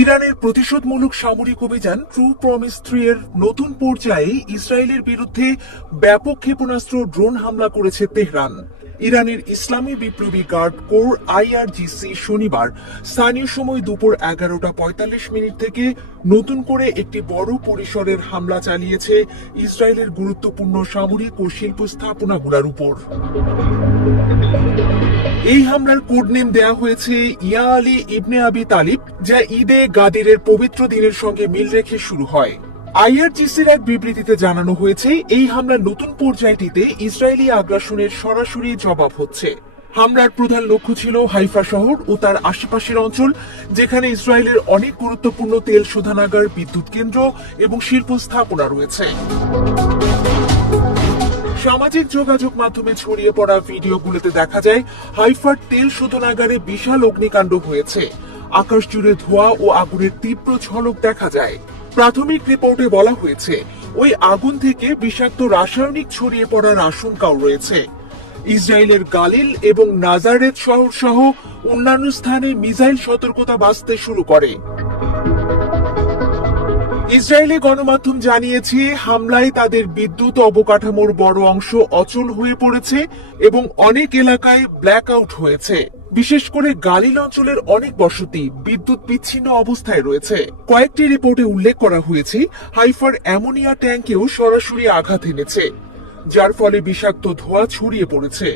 ইরানের প্রতিশোধমূলক সামরিক অভিযান ট্রু প্রমিস 3 এর নতুন পর্যায়ে ইসরায়েলের বিরুদ্ধে ব্যাপক ক্ষেপণাস্ত্র ড্রোন হামলা করেছে তেহরান। ইরানের ইসলামী বিপ্লবী গার্ড কোর IRGC শনিবার স্থানীয় সময় দুপুর 11:45 থেকে নতুন করে একটি বড় পরিসরের হামলা চালিয়েছে ইসরায়েলের গুরুত্বপূর্ণ সামরিক ও শিল্প স্থাপনাগুলোর উপর। এই হামলার কোড নেম দেয়া হয়েছে ইয়া আলী ইবনে আবি তালিব, যা ঈদে গাদিরের পবিত্র দিনের সঙ্গে মিল রেখে শুরু হয়। IRGCর এক বিবৃতিতে জানানো হয়েছে, এই হামলার নতুন পর্যায়টিতে ইসরায়েলি আগ্রাসনের সরাসরি জবাব হচ্ছে। হামলার প্রধান লক্ষ্য ছিল হাইফা শহর ও তার আশেপাশের অঞ্চল, যেখানে ইসরায়েলের অনেক গুরুত্বপূর্ণ তেল শোধনাগার, বিদ্যুৎ কেন্দ্র এবং শিল্প স্থাপনা রয়েছে। সামাজিক যোগাযোগ মাধ্যমে ছড়িয়ে পড়া ভিডিওগুলোতে দেখা যায় হাইফার তেল শোধনাগারে বিশাল অগ্নিকাণ্ড হয়েছে। আকাশ জুড়ে ধোঁয়া ও আগুনের তীব্র ঝলক দেখা যায়। প্রাথমিক রিপোর্টে বলা হয়েছে, ওই আগুন থেকে বিষাক্ত রাসায়নিক ছড়িয়ে পড়ার আশঙ্কাও রয়েছে। ইসরায়েলের গালিল এবং নাজারেত শহর সহ অন্যান্য স্থানে মিসাইল সতর্কতা বাজতে শুরু করে। ইসরায়েলি গণমাধ্যম জানিয়েছে, হামলায় তাদের বিদ্যুৎ অবকাঠামোর বড় অংশ অচল হয়ে পড়েছে এবং অনেক এলাকায় ব্ল্যাক আউট হয়েছে। বিশেষ করে গালিল অঞ্চলের অনেক বসতি বিদ্যুৎ বিচ্ছিন্ন অবস্থায় রয়েছে। কয়েকটি রিপোর্টে উল্লেখ করা হয়েছে, হাইফার অ্যামোনিয়া ট্যাঙ্কেও সরাসরি আঘাত এনেছে, যার ফলে বিষাক্ত ধোঁয়া ছড়িয়ে পড়েছে।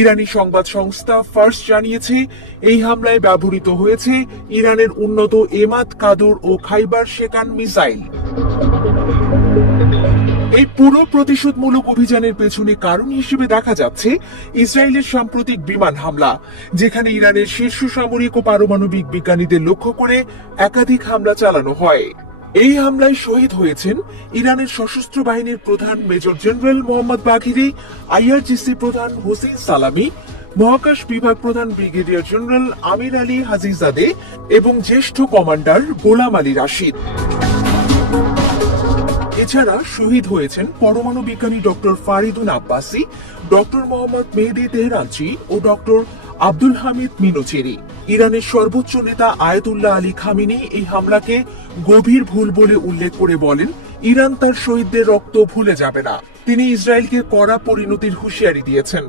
ইরানি সংবাদ সংস্থা ফার্স জানিয়েছে, এই হামলায় ব্যবহৃত হয়েছে ইরানের উন্নত এমাদ কাদর ও খাইবার শেকান মিসাইল। এই পুরো প্রতিশোধমূলক অভিযানের পেছনে কারণ হিসেবে দেখা যাচ্ছে ইসরায়েলের সাম্প্রতিক বিমান হামলা, যেখানে ইরানের শীর্ষ সামরিক ও পারমাণবিক বিজ্ঞানীদের লক্ষ্য করে একাধিক হামলা চালানো হয়। এই হামলায় শহীদ হয়েছেন ইরানের সশস্ত্র বাহিনীর প্রধান মেজর জেনারেল মোহাম্মদ বাঘিরি, IRGC প্রধান হোসেন সালামি, মহাকাশ বিভাগ প্রধান ব্রিগেডিয়ার জেনারেল আমির আলী হাজিজাদে এবং জ্যেষ্ঠ কমান্ডার গোলাম আলী রাশিদ। এছাড়া শহীদ হয়েছেন পরমাণু বিজ্ঞানী ডক্টর ফারিদুন আব্বাসি, ডক্টর মোহাম্মদ মেহেদি তেহরানচি ও ডক্টর আব্দুল হামিদ মিনোচেরি। ইরানের সর্বোচ্চ নেতা আয়াতুল্লাহ আলী খামেনি এই হামলাকে গভীর ভুল বলে উল্লেখ করে বলেন, ইরান তার শহীদদের রক্ত ভুলে যাবে না। তিনি ইসরায়েলকে কড়া পরিণতির হুঁশিয়ারি দিয়েছেন।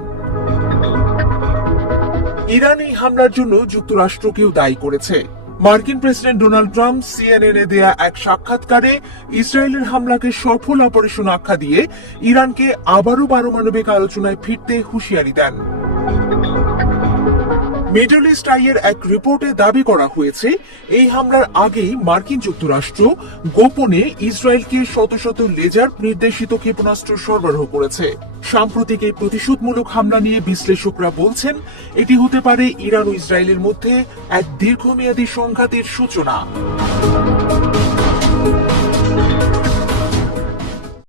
ইরান এই হামলার জন্য যুক্তরাষ্ট্রকেও দায়ী করেছে। মার্কিন প্রেসিডেন্ট ডোনাল্ড ট্রাম্প CNN এ দেয়া এক সাক্ষাৎকারে ইসরায়েলের হামলাকে সফল অপারেশন আখ্যা দিয়ে ইরানকে আবারও পারমাণবিক আলোচনায় ফিরতে হুঁশিয়ারি দেন। মিডল ইস্ট আইয়ের এক রিপোর্টে দাবি করা হয়েছে, এই হামলার আগেই মার্কিন যুক্তরাষ্ট্র গোপনে ইসরায়েলকে শত শত লেজার নির্দেশিত ক্ষেপণাস্ত্র সরবরাহ করেছে। সাম্প্রতিক এই প্রতিশোধমূলক হামলা নিয়ে বিশ্লেষকরা বলছেন, এটি হতে পারে ইরান ও ইসরায়েলের মধ্যে এক দীর্ঘমেয়াদী সংঘাতের সূচনা।